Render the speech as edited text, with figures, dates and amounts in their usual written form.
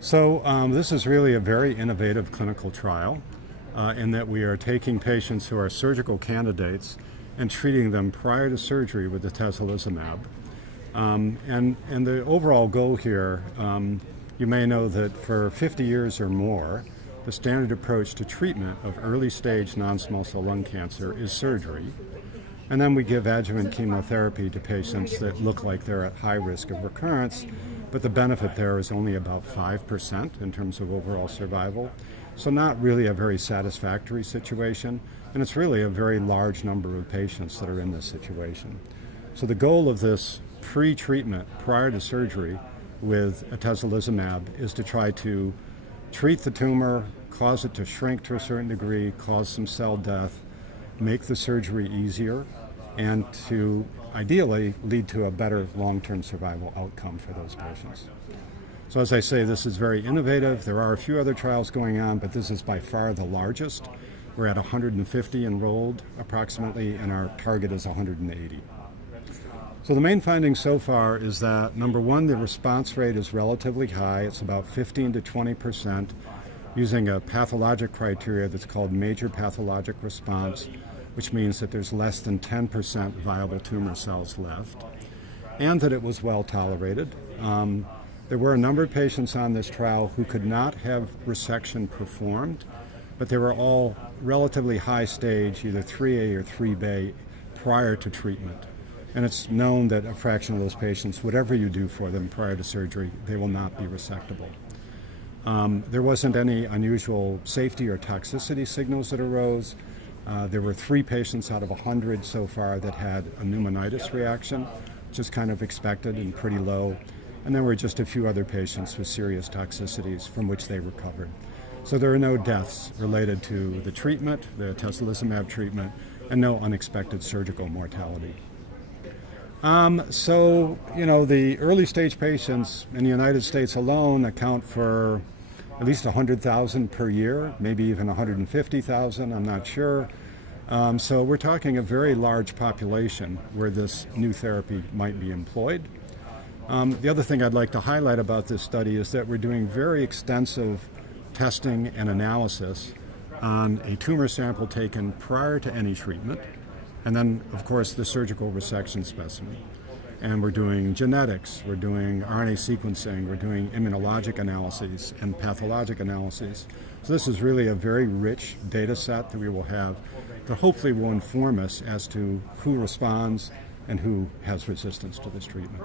So this is really a very innovative clinical trial in that we are taking patients who are surgical candidates and treating them prior to surgery with atezolizumab. And the overall goal here, you may know that for 50 years or more, the standard approach to treatment of early stage non-small cell lung cancer is surgery. And then we give adjuvant chemotherapy to patients that look like they're at high risk of recurrence, but the benefit there is only about 5% in terms of overall survival. So not really a very satisfactory situation, and it's really a very large number of patients that are in this situation. So the goal of this pre-treatment prior to surgery with atezolizumab is to try to treat the tumor, cause it to shrink to a certain degree, cause some cell death, make the surgery easier, and to ideally lead to a better long-term survival outcome for those patients. So as I say, this is very innovative. There are a few other trials going on, but this is by far the largest. We're at 150 enrolled approximately, and our target is 180. So the main finding so far is that, number one, the response rate is relatively high. It's about 15 to 20% using a pathologic criteria that's called major pathologic response, which means that there's less than 10% viable tumor cells left, and that it was well tolerated. There were a number of patients on this trial who could not have resection performed, but they were all relatively high stage, either 3A or 3B, prior to treatment. And it's known that a fraction of those patients, whatever you do for them prior to surgery, they will not be resectable. There wasn't any unusual safety or toxicity signals that arose. There were 3 patients out of 100 so far that had a pneumonitis reaction, which is kind of expected and pretty low. And there were just a few other patients with serious toxicities from which they recovered. So there are no deaths related to the treatment, the atezolizumab treatment, and no unexpected surgical mortality. The early stage patients in the United States alone account for at least 100,000 per year, maybe even 150,000, I'm not sure. So we're talking a very large population where this new therapy might be employed. The other thing I'd like to highlight about this study is that we're doing very extensive testing and analysis on a tumor sample taken prior to any treatment, and then, of course, the surgical resection specimen. And we're doing genetics, we're doing RNA sequencing, we're doing immunologic analyses and pathologic analyses. So this is really a very rich data set that we will have that hopefully will inform us as to who responds and who has resistance to this treatment.